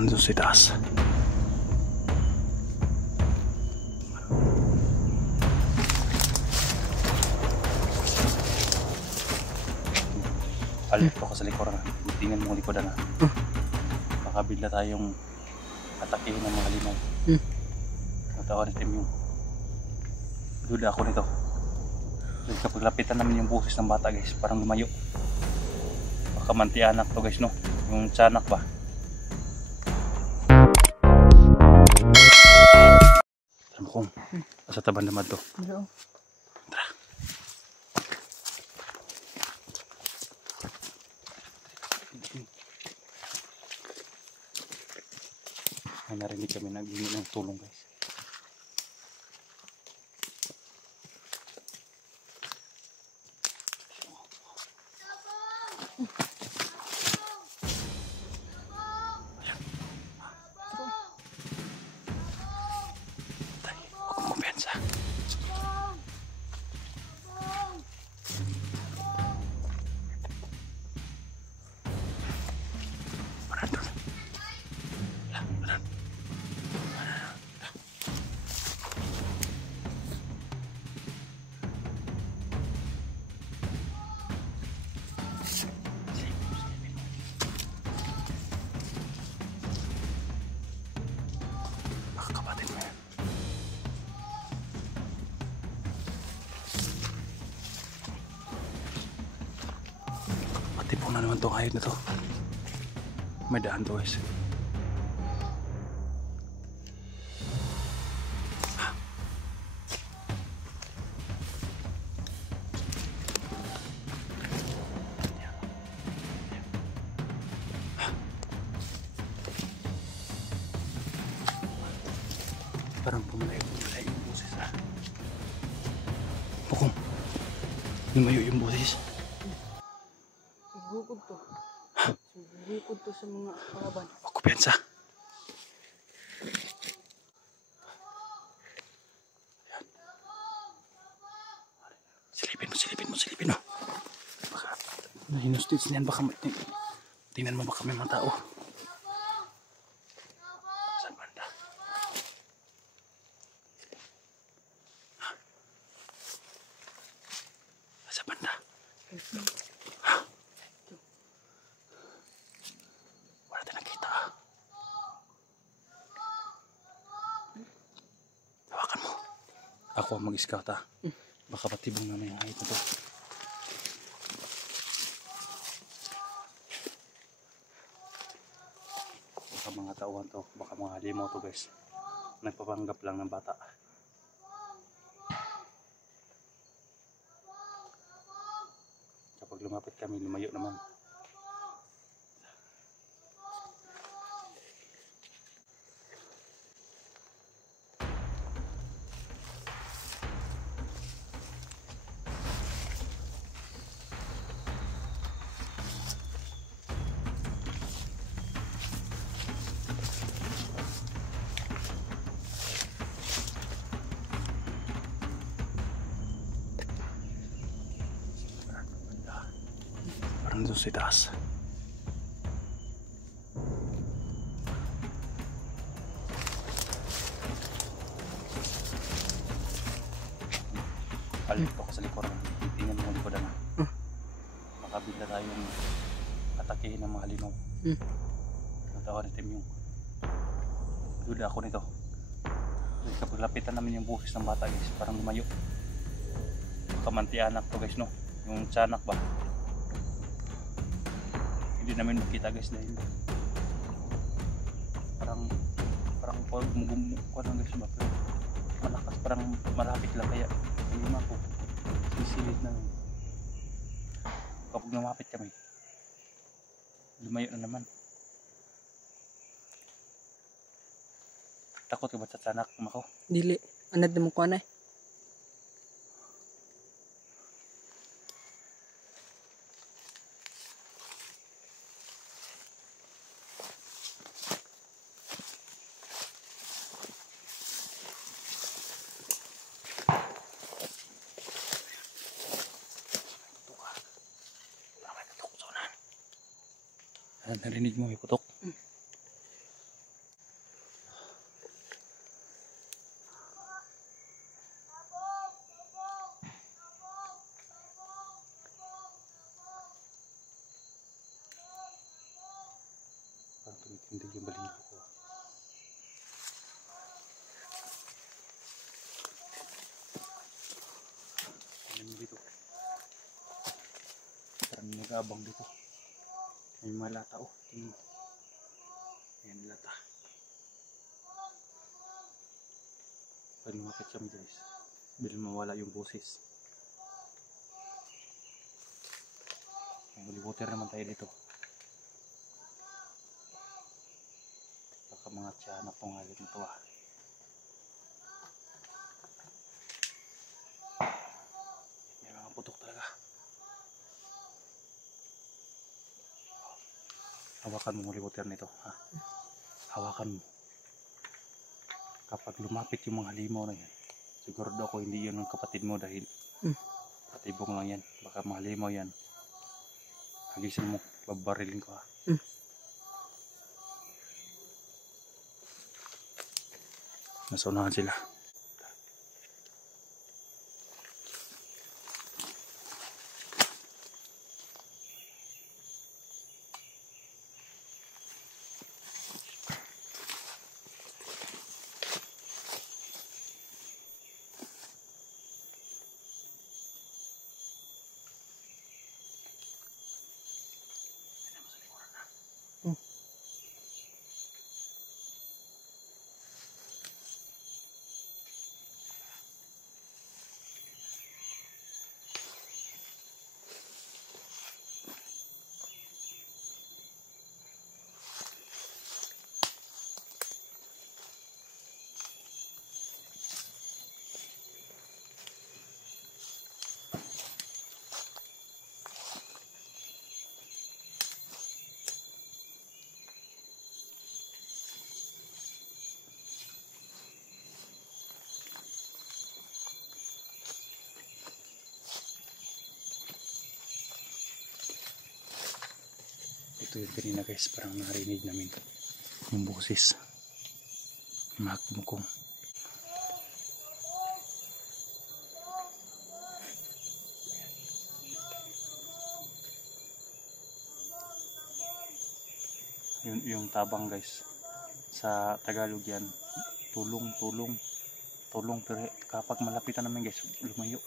Parang doon sa taas. Alit ko sa likuran. Tingnan mo likodan na. Baka bigla tayong atakihin ng mga limaw. Matawan natin yung duda ako nito. Kapag lapitan namin yung busis ng bata guys, parang lumayo. Baka mantianak to guys, no? Yung tiyanak ba? Tara mo kung sa taban naman to. Tara. May narinig kami naghingi ng tulong guys. Tipon na naman itong hayop na to. May daan to guys. Parang pumalay yung boses na. Pukong. Lumayo yung boses. Bukod to. Bukod to sa mga kalaban. Huwag ko piyansa. Silipin mo. Baka nahinustis niyan, baka tingnan mo baka may mga tao. Saan banda? Saan banda? Wala tayong nakita. Hawakan mo. Ako ang mag-scout ha. Baka matibong namin yung hayop na to. Baka mga tauhan to. Baka mga halimaw to guys. Nagpapanggap lang ng bata. Kapag lumapit kami, lumayo naman. Parang doon sa taas. Alit ko sa likuran. Tingnan mo likodan na. Baka bigla tayong atakihin ng mga limaw. Matawan natin yung duda ako nito. Kapag lapitan namin yung busis ng bata guys, parang lumayo. Baka mantianak to guys, no? Yung tiyanak ba? Hindi namin makita guys dahil parang pag mugumukuha ng guys ba, malakas, parang malapit lang, kaya lima ko sisilid na. Kapag lumapit kami, lumayo na naman. Takot ka ba sa tiyanak mako? Dili, anad mo ko na. Narinig mo may putok? Hindi yung baliho ko. Tingnan mo dito. Parang nag-aabang dito. May mga lata oh. Tingnan mo. Ayan lata. Pag lumapit kami guys, bilang mawala yung boses. May holy water naman tayo dito. Baka mga tiyanak tong halit na to ah. May mga putok talaga. Hawakan mo holy water nito ha. Hawakan mo. Kapag lumapit yung mga halimaw na yan, sigurado ako hindi yun ang kapatid mo dahil patibong lang yan. Baka mga halimaw yan. Hagisan mo, babarilin ko ha. Nasunahan sila. Ito yung kanina guys, parang narinig namin yung boses. Magmukong. Yung tabang guys, sa Tagalog yan, tulong, tulong, tulong. Pero kapag malapitan namin guys, lumayo.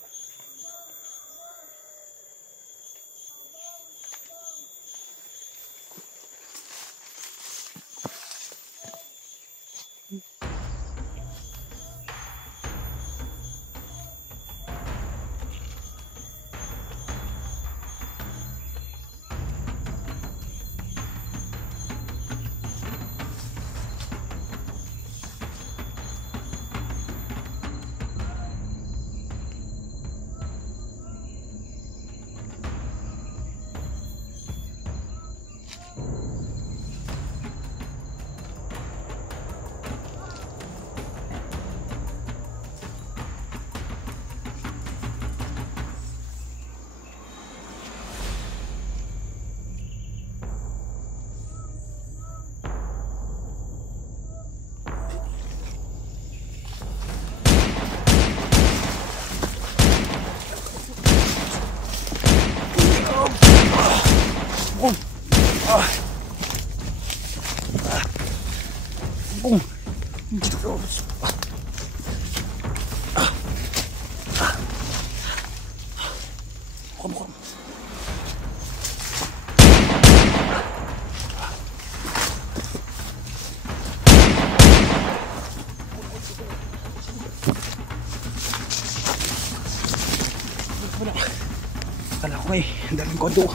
Akala ko eh, ang daming kondo.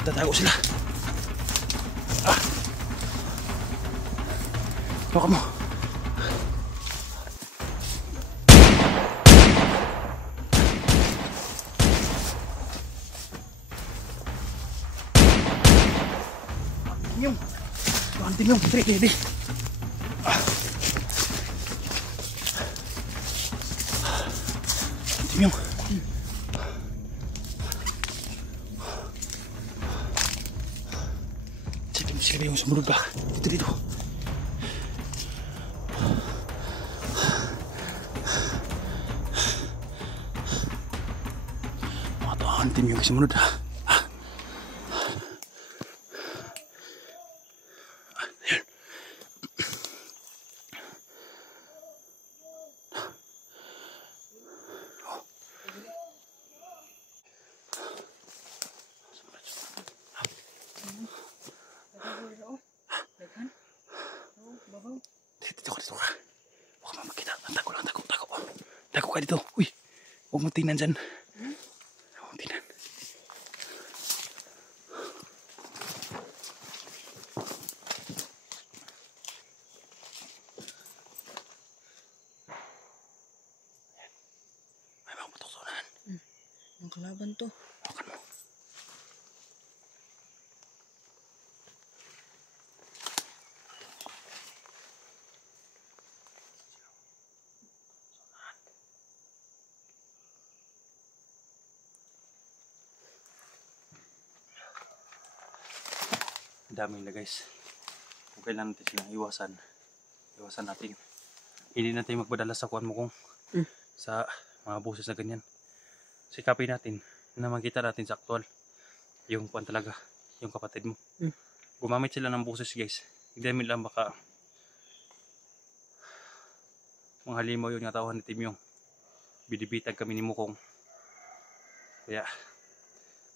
Tatago sila. Baka mo. Timyong. Baka timyong. Tiri. Timyong. Sila yung sumunod ba? Dito. Matahan tim yung sumunod ha. Ayan. Tao ka dito. Uy, huwag mong tingnan dyan. Huwag mong tingnan. May mga putok-sunan. Ang kalaban to. Hawakan mo. Dami na guys. Kung kailan natin sila iwasan natin. Hindi natin magpadala sa kuwan mo kung sa mga boses na ganyan. Sikapin natin na makita natin sa aktual yung kuwan talaga, yung kapatid mo. Gumamit sila ng boses guys. Hindi lang baka mga halimaw yun nga tawhan ni Tim yung bidibitag kami ni Mukong. Kaya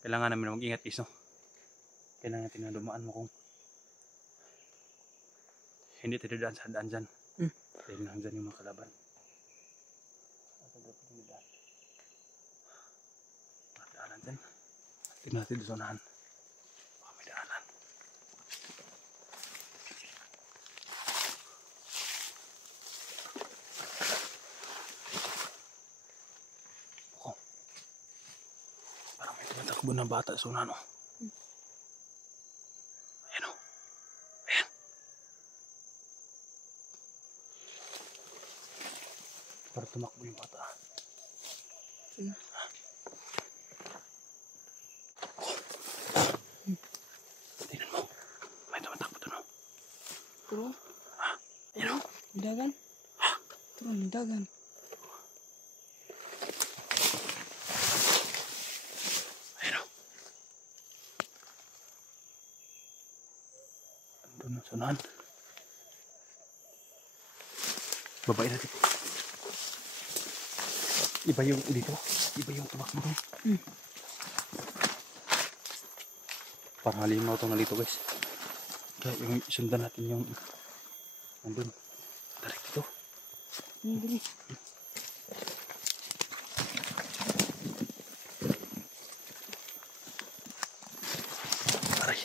kailangan namin mag-ingat guys, no? Kailangan natin na dumaan mo kung hindi tayo daan sa daan dyan. Dahil nandyan yung mga kalaban. Daanan dyan. Tignan natin doon sa unahan. Baka may daanan. Oh. Parang may tumatakbo na bata sa unahan, oh. Para tumakbo yung bata. Tingnan mo. May tumatakbo doon. Turo. Ayan o. Dagan. Turo, dagan. Ayan o. Doon na sunahan. Babae natin. Iba yung dito. Iba yung tumakbo doon. Parang halimaw ito na dito guys. Kaya yung sundan natin yung nandun. Tarik dito. Dali. Aray.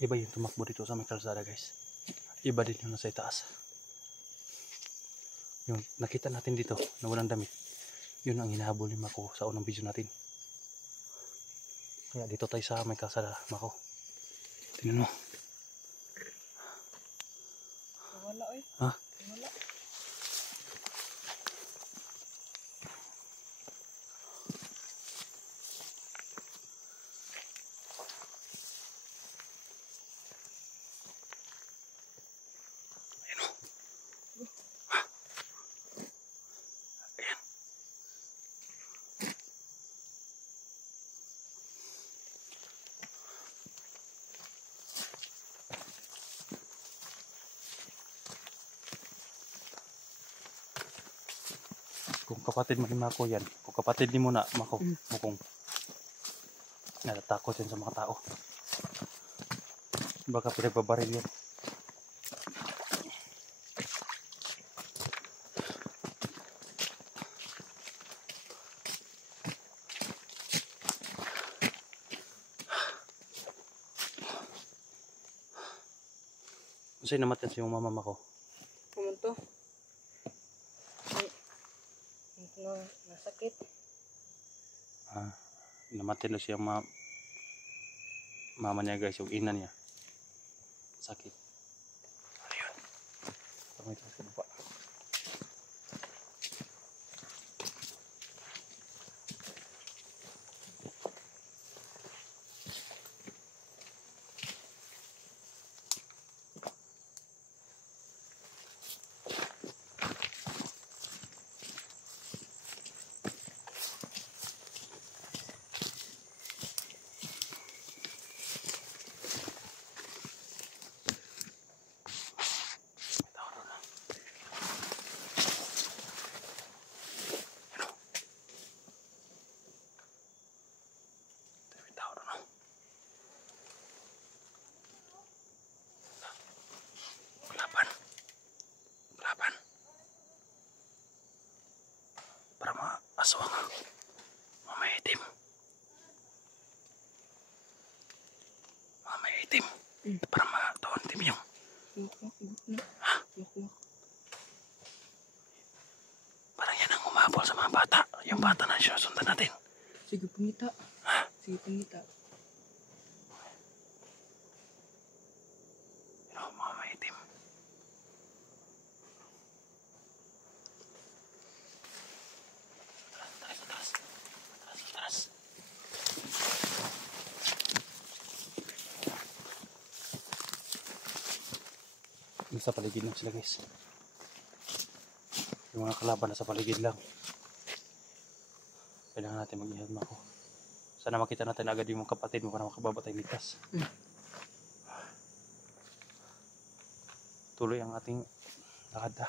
Iba yung tumakbo dito sa may kalsada guys. Iba din yung nasa itaas. Yung nakita natin dito na walang damit. Yun ang hinahabol ni Mako sa unang video natin. Kaya dito tayo sa may kalsada, Mako. Tingnan mo. Wala oy. Ha? Wala. Kung kapatid mo ni Mako yan, kung kapatid ni mo na Mako, Mukong, natatakot yan sa mga tao. Baka pinagbabaril yan. Kasi namatyan si yung mama Mako. Pumunto. Nasakit. Namatyan na siya mama niya guys, yung ina niya. Sakit. Ano yun? Tama ito sa baba. itim. Mga may itim. Para mataon itim yung. Parang yan ang umabol sa mga bata. Yung bata na sinusundan natin. Sige, pangita. Sige, pangita. Mga may itim. Atras. Sa paligid lang sila guys. Yung mga kalaban na sa paligid lang. Kailangan natin mag-ihalma ko. Sana makita natin agad yung mga kapatid mo para makababatay ligtas. Tuloy ang ating lakad.